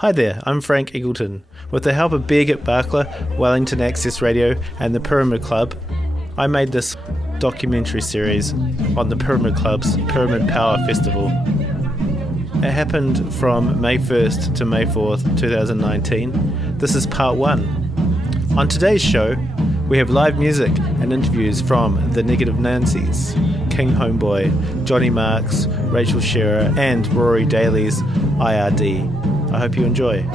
Hi there, I'm Frank Eagleton. With the help of Birgit Barkler, Wellington Access Radio and the Pyramid Club, I made this documentary series on the Pyramid Club's Pyramid Power Festival. It happened from May 1st to May 4th, 2019. This is part 1. On today's show, we have live music and interviews from the Negative Nancys, King Homeboy, Johnny Marks, Rachel Shearer and Rory Daly's IRD. I hope you enjoy.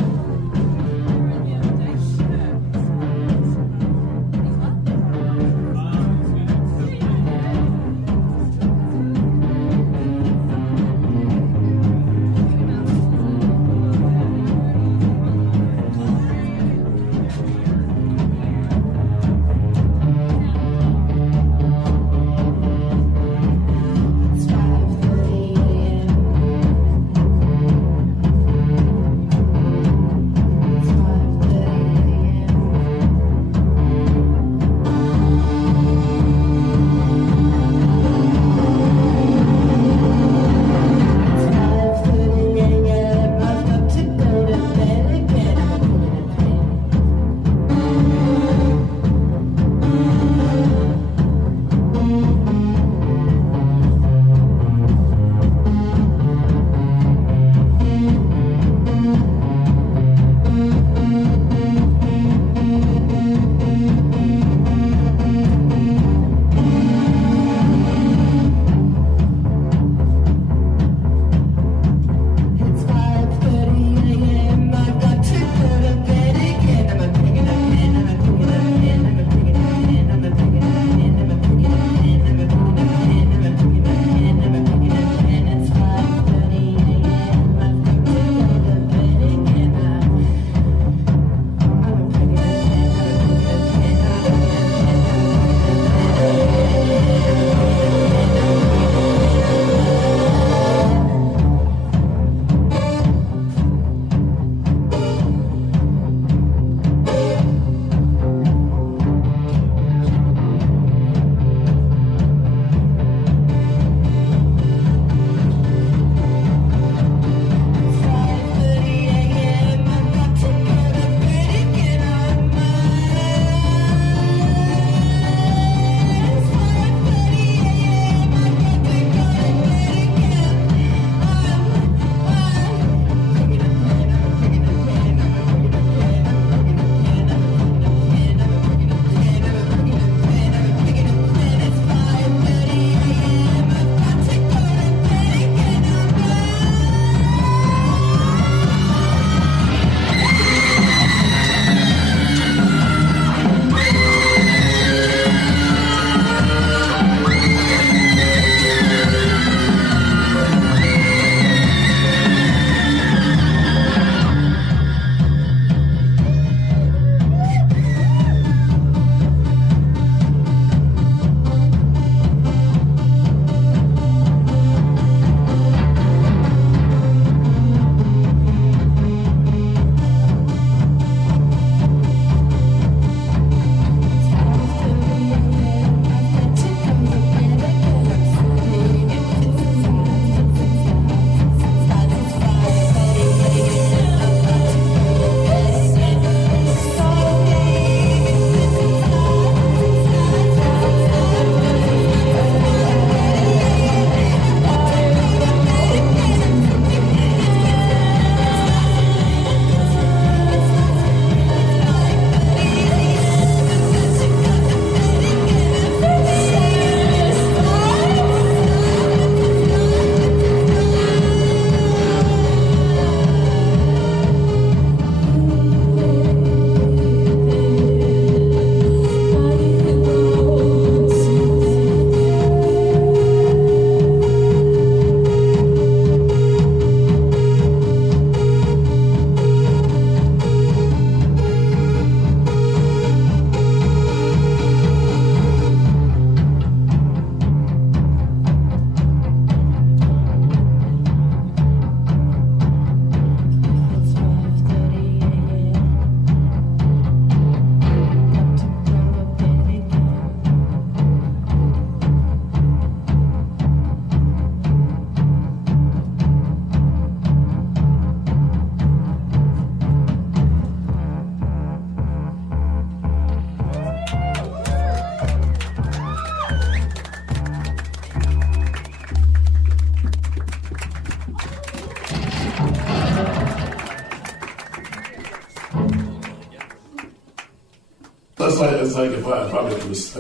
it's like if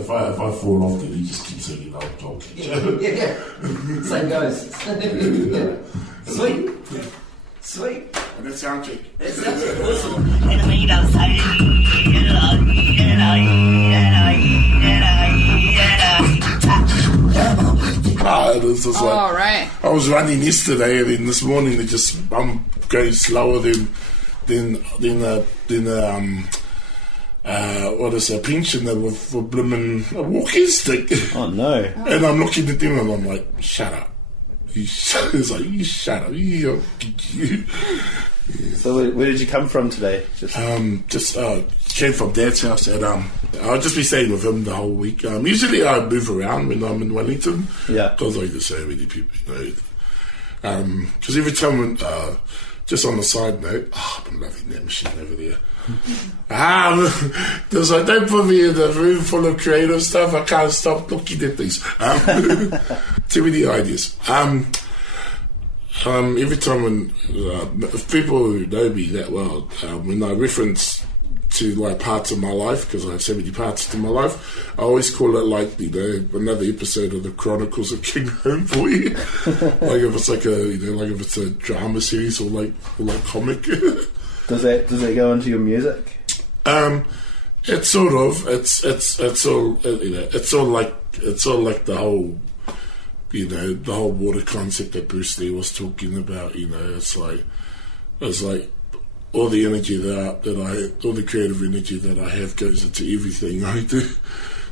I fall off, then he just keeps saying, I'll catch you. Yeah. Same goes. Yeah. Sweet. And that sound check. That sounds awesome. It was just like, right. I was running yesterday, and then this morning I'm going slower than what is a pensioner with a blooming walking stick. Oh no! And I'm looking at them, and I'm like, shut up. It's like, you shut up. So where did you come from today? Just came from Dad's house, and I'll just be staying with him the whole week. Usually I move around when I'm in Wellington, because I just so many people, because every time just on a side note, I've been loving that machine over there. There's like, don't put me in a room full of creative stuff. I can't stop looking at these. Too many ideas. Every time when if people who know me that well, when I reference to like parts of my life, because I have so many parts to my life, I always call it like another episode of the Chronicles of King Homeboy. Like if it's like if it's a drama series or like comic. Does that go into your music? It's sort of it's all it's all like the whole the whole water concept that Bruce Lee was talking about. It's like all the energy all the creative energy that I have goes into everything I do.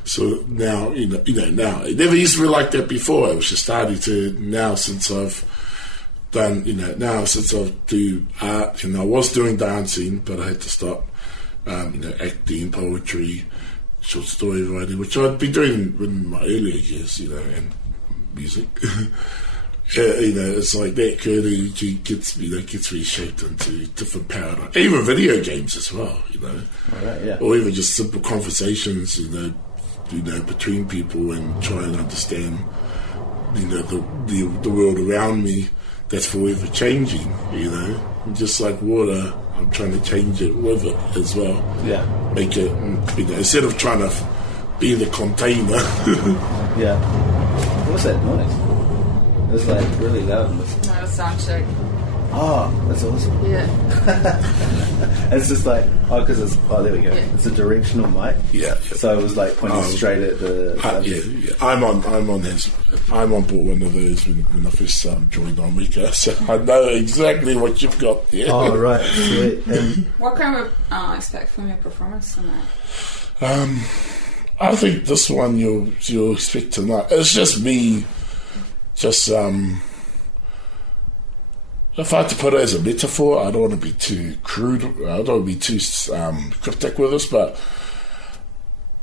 So now now it never used to be like that before. It was just starting to now since I've done since I do art, I was doing dancing, but I had to stop. Acting, poetry, short story writing, which I'd been doing in my earlier years, and music. It's like that creativity gets reshaped into different power. Even video games as well, Right, yeah. Or even just simple conversations, between people and try and understand, the world around me that's forever changing, just like water. I'm trying to change it with it as well. Yeah. Make it, instead of trying to be the container. Yeah. What was that noise? It was like really loud. No, sound check. Oh, that's awesome. Yeah. It's just like, there we go. Yeah. It's a directional mic. Yeah. So it was like pointing straight at the... Yeah. I'm on board one of those when I first joined on Mika, so I know exactly what you've got there. Oh, right. Sweet. And What can we expect from your performance tonight? I think this one you'll expect tonight. It's just me, if I had to put it as a metaphor, I don't want to be too crude. I don't want to be too cryptic with this, but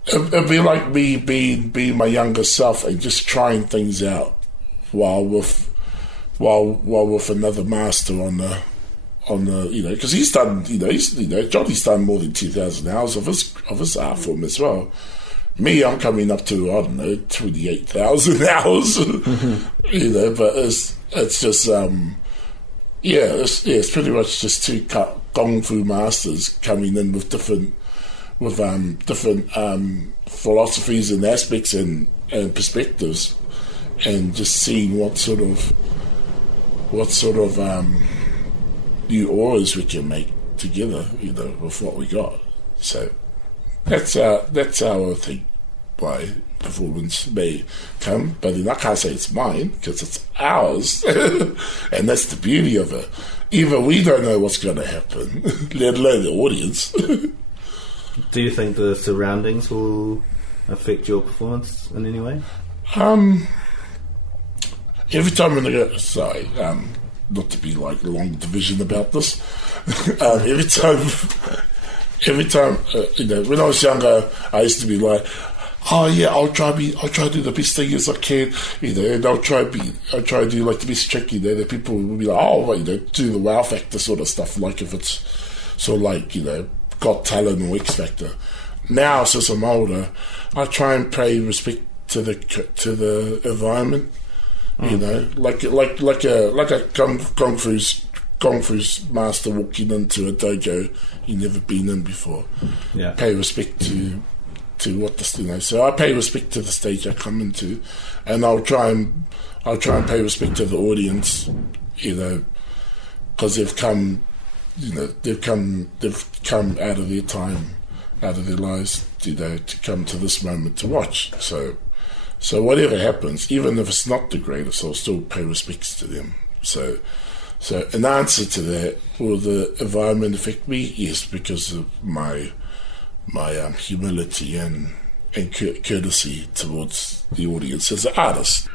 it'd be like me being my younger self and just trying things out while with another master on the because he's done Johnny's done more than 2,000 hours of his art form as well. Me, I'm coming up to 28,000 hours. But it's just. It's pretty much just two kung fu masters coming in with different philosophies and aspects and perspectives, and just seeing what sort of new auras we can make together, with what we got. So that's how I think my performance may come, but then I can't say it's mine because it's ours. And that's the beauty of it. Even we don't know what's going to happen, let alone the audience. do you think the surroundings will affect your performance in any way? Every time when I go, sorry, not to be like a long division about this, every time when I was younger, I used to be like, oh yeah, I'll try to do the best thing as I can, and I'll try to do like the best trick, the people will be like, oh, well, do the wow factor sort of stuff, like if it's sort of like, Got Talent or X Factor. Now, since I'm older, I try and pay respect to the environment, like a kung fu's master walking into a dojo you've never been in before. Yeah. Pay respect to to what the, you know. So I pay respect to the stage I come into, and I'll try and pay respect to the audience, you know, because they've come out of their time, out of their lives, you know, to come to this moment to watch. So whatever happens, even if it's not the greatest, I'll still pay respects to them. So in answer to that, will the environment affect me? Yes, because of my humility and courtesy towards the audience as an artist.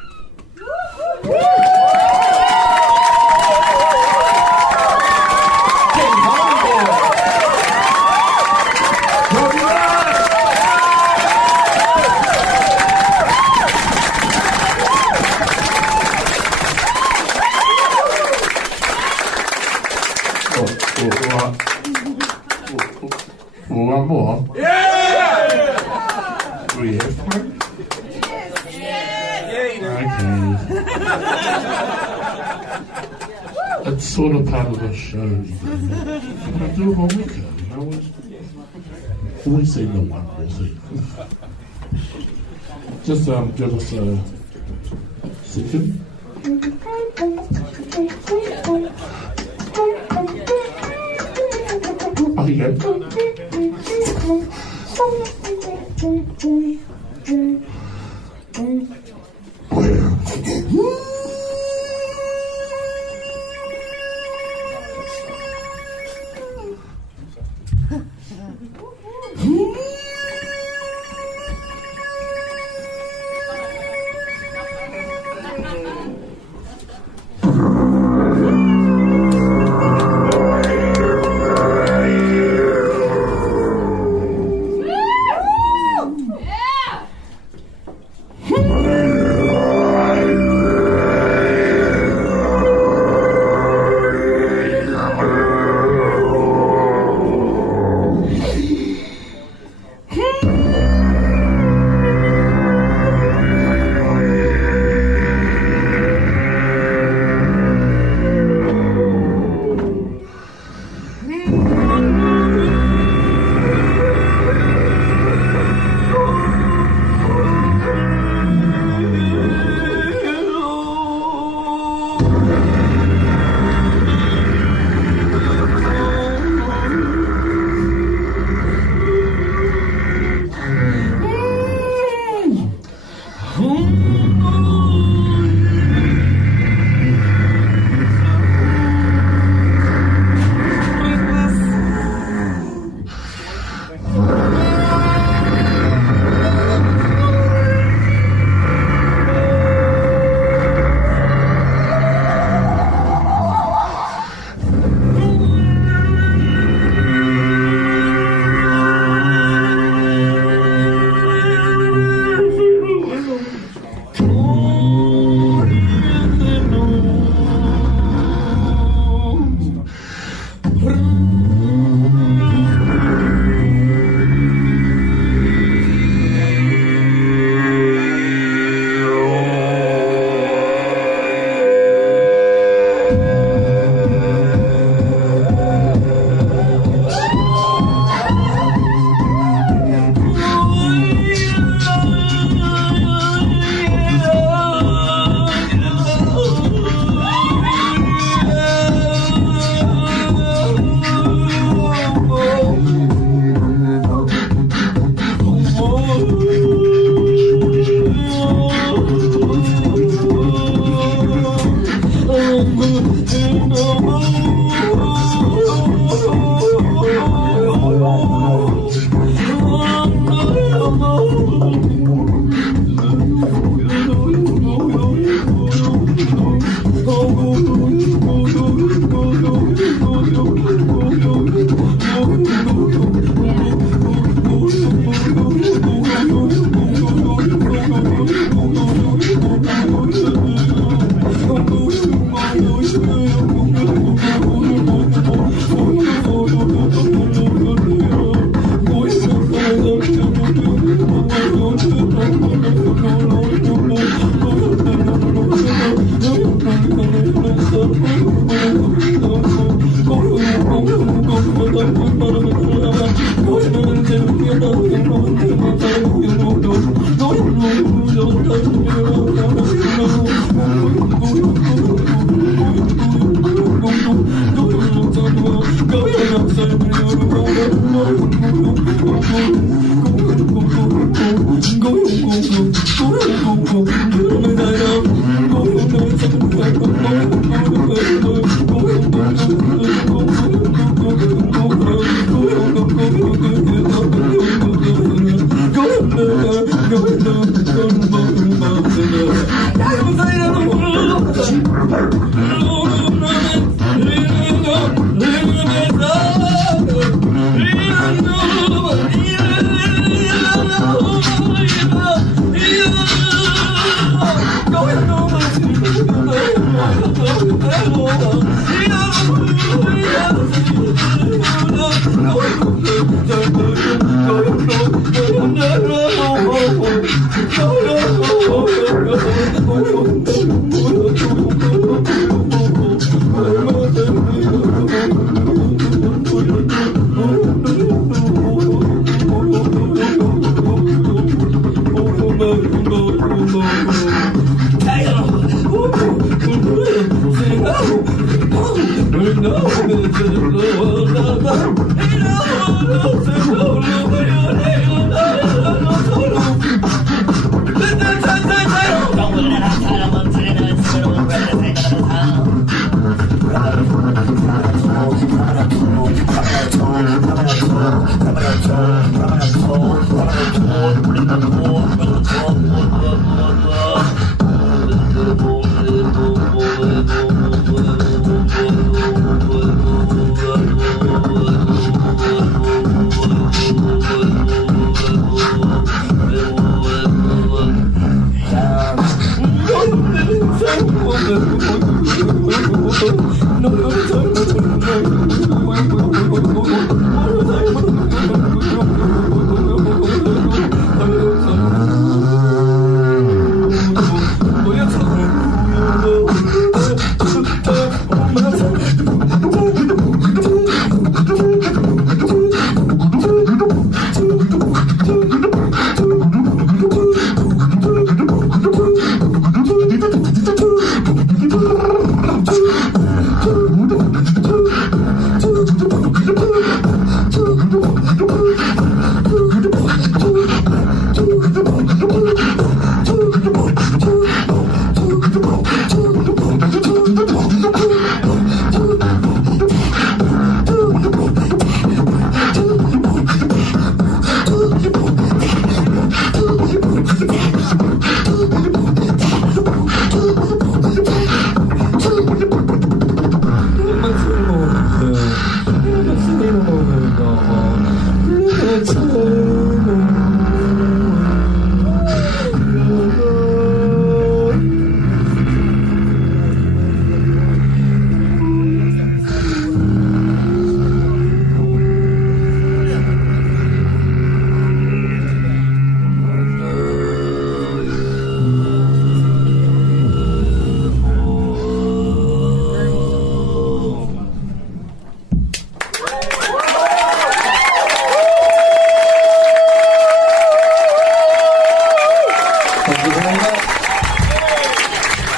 One more. Yeah! Do we have time? Okay. It's sort of part of the show. I do a Monica. I always say no one more thing. Just give us a second. Off you go.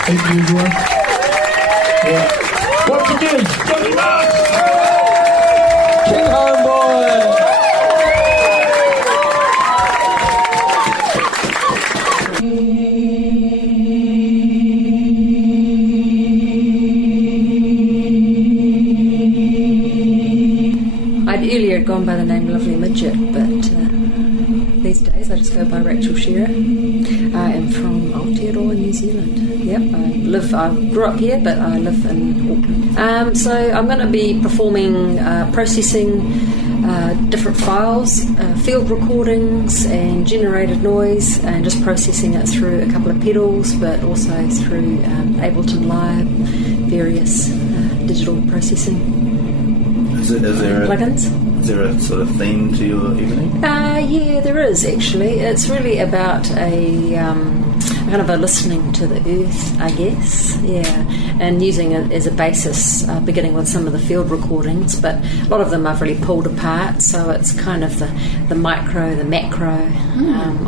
Thank you, everyone. Yeah. Once again, Johnny Marks! King Homeboy! I'd earlier gone by the name Lovely Midget, but these days I just go by Rachel Shearer. I am from Aotearoa, New Zealand. Yep, I grew up here, but I live in Auckland. So I'm going to be performing, processing different files, field recordings and generated noise, and just processing it through a couple of pedals, but also through Ableton Live, various digital processing. Is there plugins? Is there a sort of theme to your evening? Yeah, there is actually. It's really about a kind of a listening to the earth, I guess. Yeah, and using it as a basis, beginning with some of the field recordings, but a lot of them I've really pulled apart. So it's kind of the micro, the macro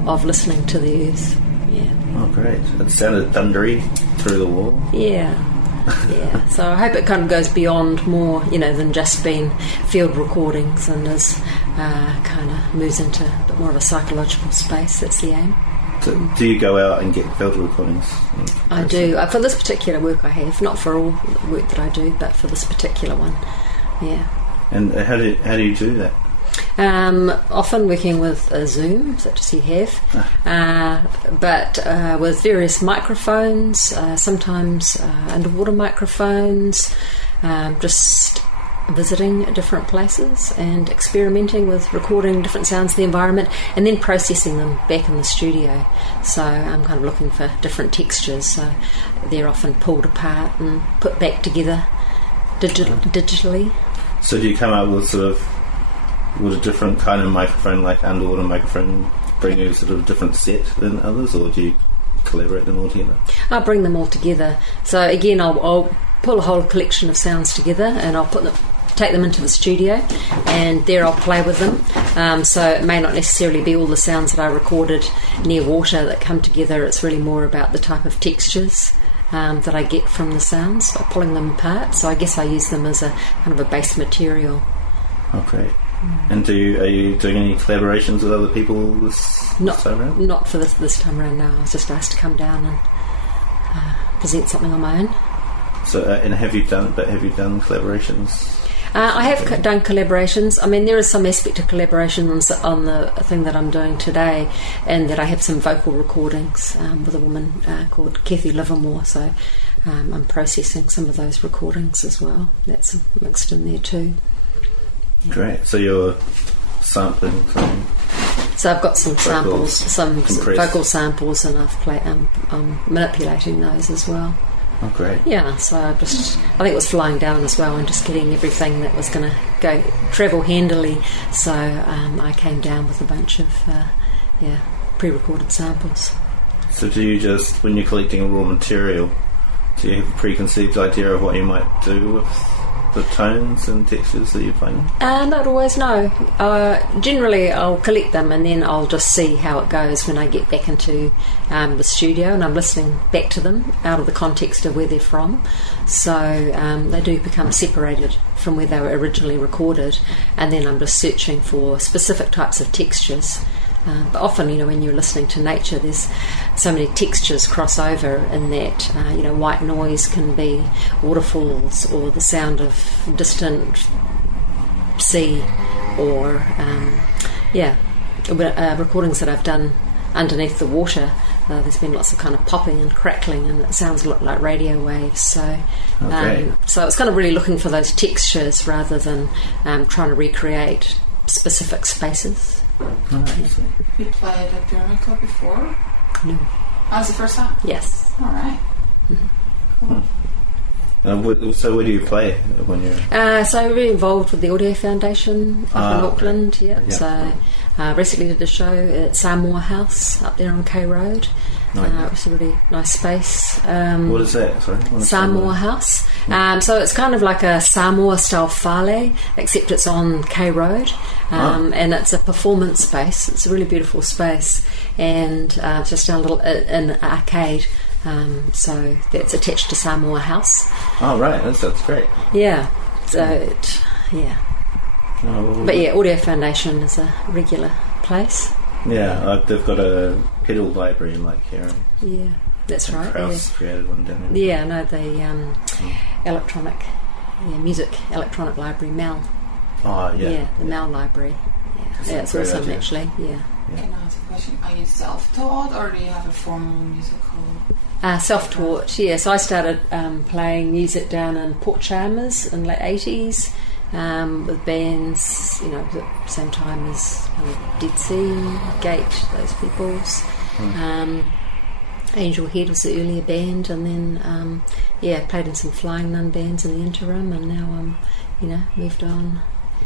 of listening to the earth. Yeah. Oh, Great. It sounded thundery through the wall. Yeah. So I hope it kind of goes beyond more, than just being field recordings, and is kind of moves into a bit more of a psychological space. That's the aim. So do you go out and get field recordings? I do. For this particular work I have, not for all the work that I do, but for this particular one. Yeah. And how do you do that? Often working with Zoom, such as you have, but with various microphones, sometimes underwater microphones, just visiting different places and experimenting with recording different sounds of the environment and then processing them back in the studio. So I'm kind of looking for different textures, so they're often pulled apart and put back together digitally. So do you come up with would a different kind of microphone, like underwater microphone, bring you sort of a different set than others, or do you collaborate them all together? I'll bring them all together. So again, I'll pull a whole collection of sounds together, and I'll take them into the studio, and there I'll play with them. So it may not necessarily be all the sounds that I recorded near water that come together. It's really more about the type of textures that I get from the sounds by pulling them apart. So I guess I use them as a kind of a base material. Okay. And are you doing any collaborations with other people this time around? Not for this time around, no. I was just asked to come down and present something on my own. So, and have you done collaborations? I have done collaborations. I mean, there is some aspect of collaboration on the thing that I'm doing today, and that I have some vocal recordings with a woman called Kathy Livermore, so I'm processing some of those recordings as well. That's mixed in there too. Yeah. Great. So you're sampling some... So I've got some samples, some vocal samples, and I'm manipulating those as well. Oh, great. Yeah, so I think it was flying down as well and just getting everything that was going to travel handily. So I came down with a bunch of pre-recorded samples. So do you just, when you're collecting raw material, do you have a preconceived idea of what you might do with the tones and textures that you're playing? Not always, no. Generally I'll collect them and then I'll just see how it goes when I get back into the studio, and I'm listening back to them out of the context of where they're from. So they do become separated from where they were originally recorded, and then I'm just searching for specific types of textures. But often, when you're listening to nature, there's so many textures cross over in that, white noise can be waterfalls or the sound of distant sea, or, recordings that I've done underneath the water. There's been lots of kind of popping and crackling, and it sounds a lot like radio waves. So, so it's kind of really looking for those textures rather than trying to recreate specific spaces. Right. You played at Pyramid Club before? No. That was the first time? Yes. All right. Mm-hmm. So where do you play when you're... So we're really involved with the Audio Foundation up in Auckland. Okay. Yeah. So recently did a show at Samoa House up there on K Road. It was a really nice space. What is that? Sorry? Samoa House. So it's kind of like a Samoa style whale, except it's on K Road. And it's a performance space. It's a really beautiful space, and just down a little in an arcade. So that's attached to Samoa House. Oh right, that's great. Yeah. So but yeah, Audio Foundation is a regular place. Yeah, they've got a pedal library in Lake Heron. Yeah, that's right. Krauss created one down there. Yeah, no, the music electronic library, MEL. Oh yeah. Yeah, the MEL library. Yeah, it's awesome idea. Actually. Yeah. Can I ask a question? Are you self-taught, or do you have a formal musical? Self-taught. Yeah. So I started playing music down in Port Chalmers in the late 80s. With bands, at the same time as Dead Sea, Gate, those peoples. Angel Head was the earlier band, and then played in some Flying Nun bands in the interim, and now I'm moved on,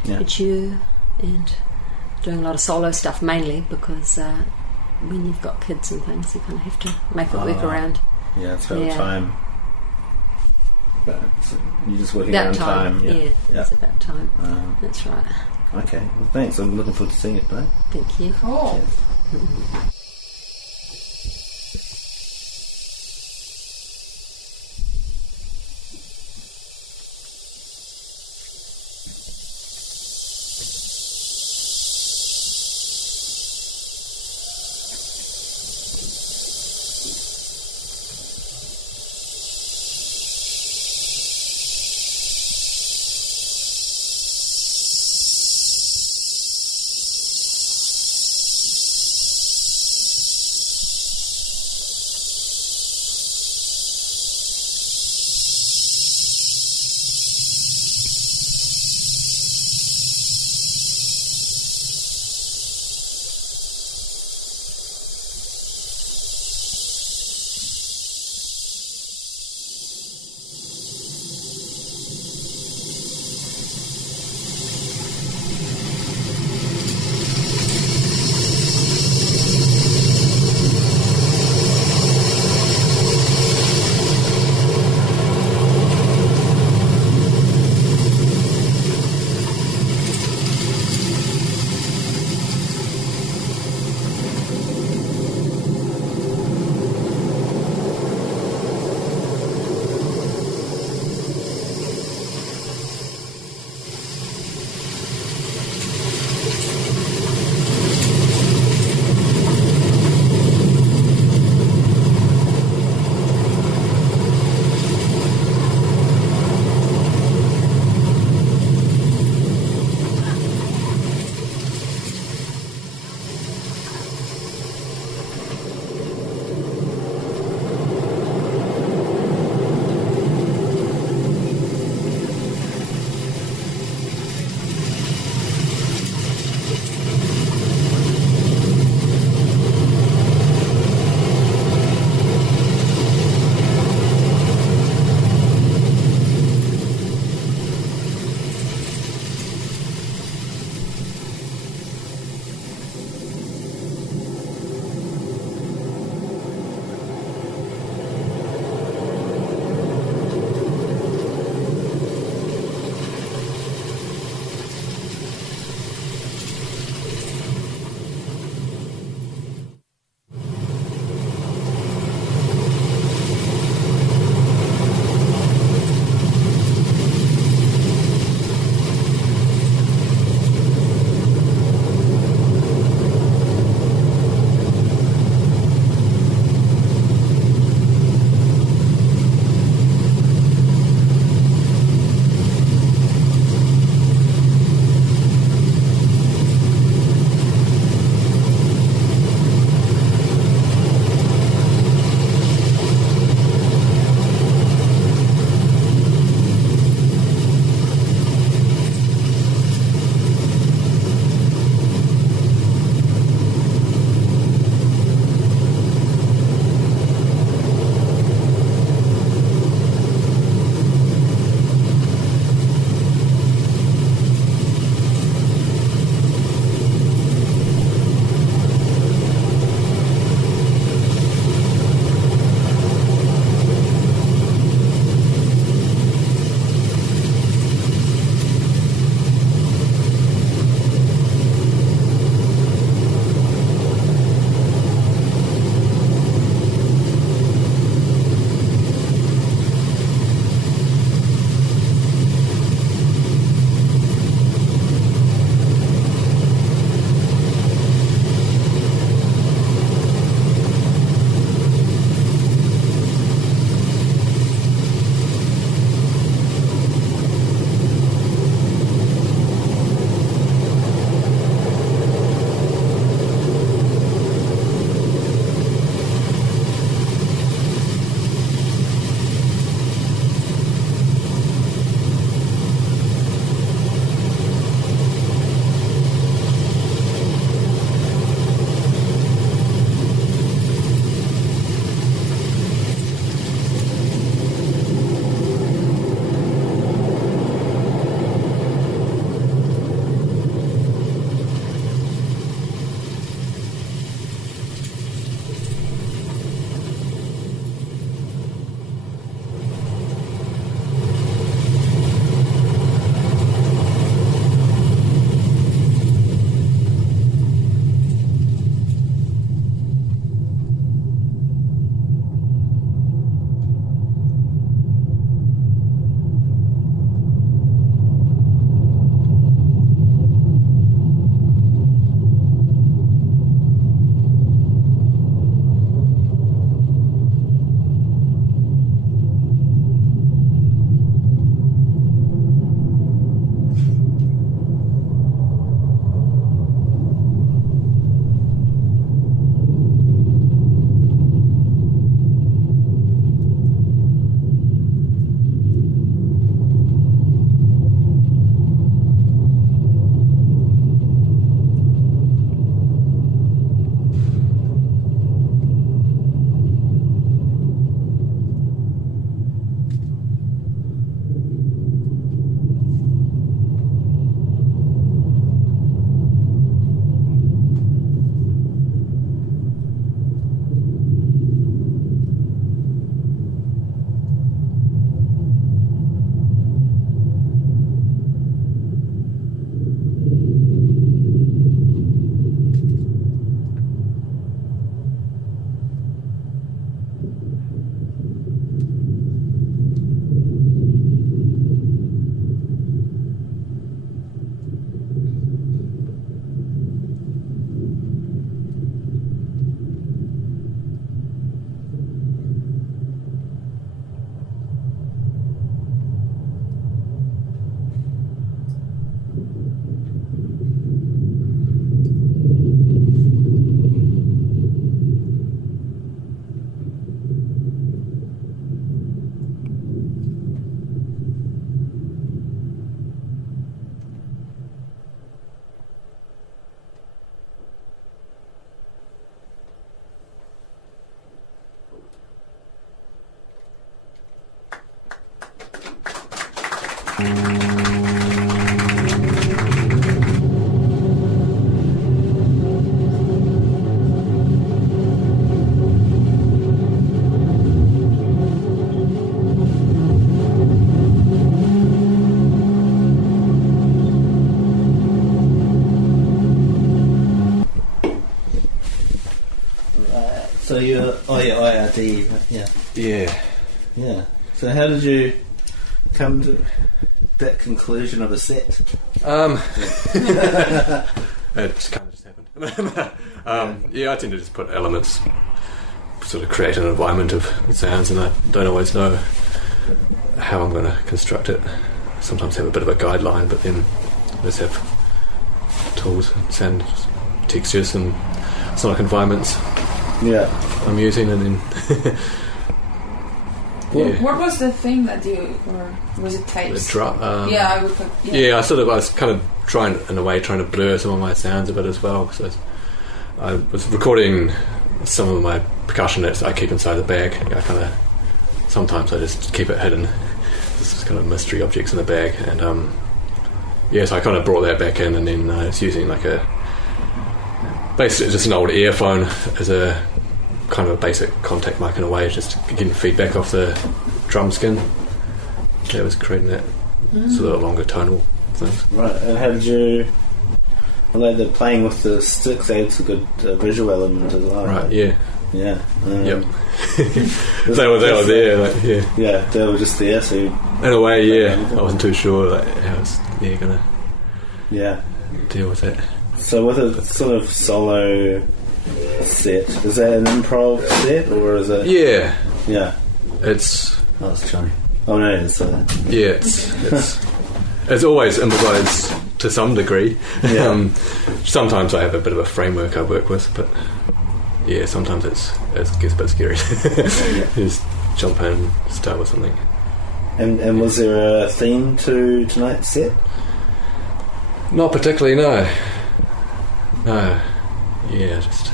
mature, and doing a lot of solo stuff mainly because when you've got kids and things, you kind of have to make it work around. Yeah, it's about time. But you're just working around time. Yeah, it's about time. That's right. Okay, well thanks. I'm looking forward to seeing it today. Thank you. Cool. Yeah. So you're IRD, right? Yeah. Yeah. So how did you come to that conclusion of a set? It just kind of just happened. I tend to just put elements, sort of create an environment of sounds, and I don't always know how I'm going to construct it. Sometimes have a bit of a guideline, but then I just have tools, sound textures, and sonic environments. Yeah. I'm using, and then What was the thing that you, or was it tapes? the drum. I would put. I was kind of trying to blur some of my sounds a bit as well. So I was recording some of my percussion that I keep inside the bag. Sometimes I just keep it hidden. This kind of mystery objects in the bag, and so I kind of brought that back in, and then I was using basically just an old earphone as a kind of a basic contact mic in a way, just getting feedback off the drum skin. That was creating that sort of longer tonal things. Right, and how did you... Although the playing with the sticks adds a good visual element as well. Right, yeah. Yeah. Yep. They were there, Yeah, they were just there, so... In a way, yeah. I wasn't too sure how I was going to deal with it. So with a sort of solo set, is that an improv set, or is it... Yeah. Yeah. It's... Oh, it's Johnny. Oh no, it's... It's always improvised to some degree. Yeah. Sometimes I have a bit of a framework I work with, but yeah, sometimes it gets a bit scary. Just jump in and start with something. And was there a theme to tonight's set? Not particularly, no. No. Yeah, just...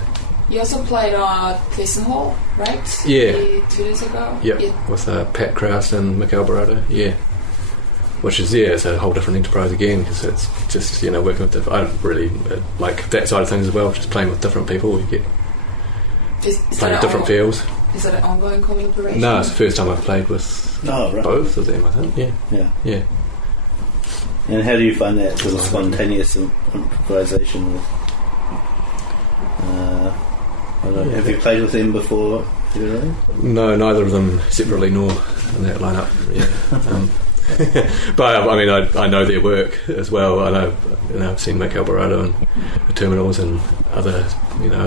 You also played on Clifton Hall, right? Yeah. 2 days ago? Yep, with Pat Krause and Mick Alvarado, yeah. Which is, it's a whole different enterprise again, because it's just, working with different... I really like that side of things as well, just playing with different people. You get playing with different feels. Is that an ongoing collaboration? No, it's the first time I've played with both of them, I think. Yeah. And how do you find that sort of spontaneous improvisation with... I don't know, have you played with them before? No, neither of them separately nor in that lineup. Yeah, but I mean, I know their work as well. I know, I've seen Mick Alvarado and the Terminals and other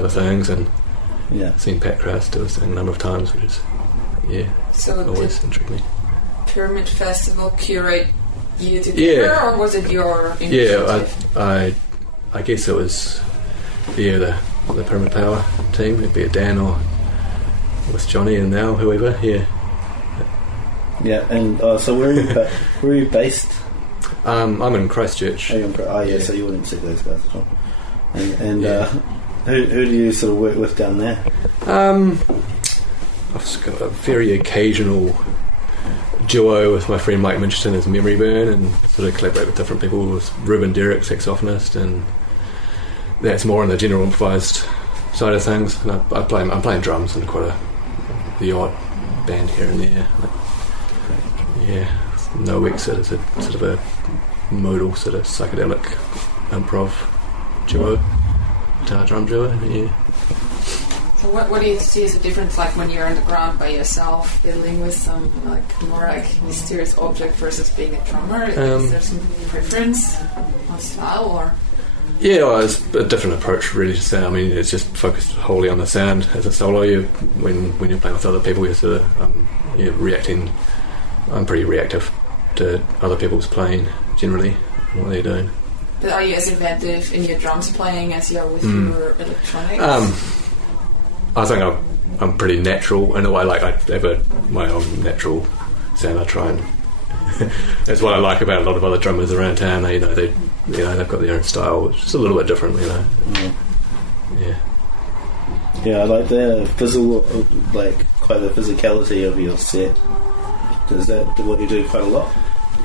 things, and seen Pat Krause do this thing a number of times, which is always intrigued me. Pyramid Festival curate you together, or was it your initiative? Yeah, I guess it was the Pyramid Power team. It'd be a Dan or with Johnny and now whoever. Yeah, and so where are you based? I'm in Christchurch. So you wouldn't see those guys at all. And who do you sort of work with down there? I've just got a very occasional duo with my friend Mike Minchton as Memory Burn, and sort of collaborate with different people, with Ruben Derrick, saxophonist, and that's more on the general improvised side of things. And I'm playing drums in the odd band here and there. No Exit is a sort of a modal sort of psychedelic improv duo, guitar drum duo. Yeah. So what do you see as a difference, like when you're on the ground by yourself, fiddling with some more mysterious object versus being a drummer? Is there some preference on style, or? Yeah, it's a different approach really to sound. I mean, it's just focused wholly on the sound. As a solo, when you're playing with other people, you're sort of reacting. I'm pretty reactive to other people's playing generally, what they're doing. But are you as inventive in your drums playing as you are with your electronics? I think I'm pretty natural in a way. Like I have my own natural sound. I try and that's what I like about a lot of other drummers around town. They've got their own style, which is a little bit different. Yeah, I like the quite the physicality of your set. Is that what you do quite a lot?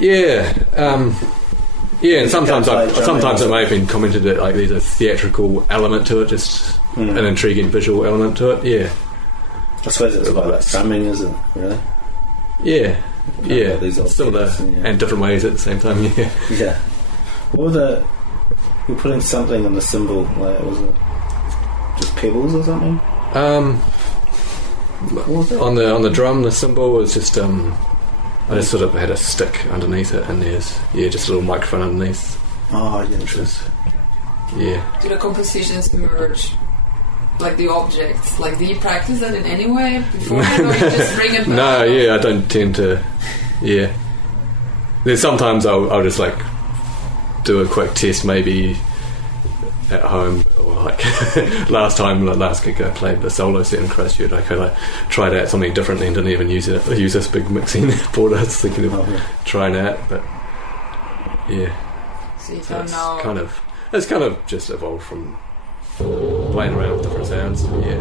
Yeah, and sometimes Sometimes it may have been commented that like there's a theatrical element to it, just an intriguing visual element to it. Yeah, I suppose it's about like drumming, isn't it? Really? Yeah, yeah. These old Similar beats, and different ways at the same time. Yeah. Yeah. What were you're putting something on the cymbal, like was it just pebbles or something? What was it? On the drum, the cymbal was just I just sort of had a stick underneath it, and there's just a little microphone underneath. Oh yeah, which was Do the compositions emerge? Like the objects, like do you practice that in any way beforehand, or you just bring it back? No, I don't tend to. Yeah, there's sometimes I'll just like do a quick test, maybe at home, or like last gig I played the solo set in Christchurch. I could tried out something differently and didn't even use this big mixing board. I was thinking of trying out, but yeah. So you don't know. It's kind of just evolved from playing around with different sounds. Yeah.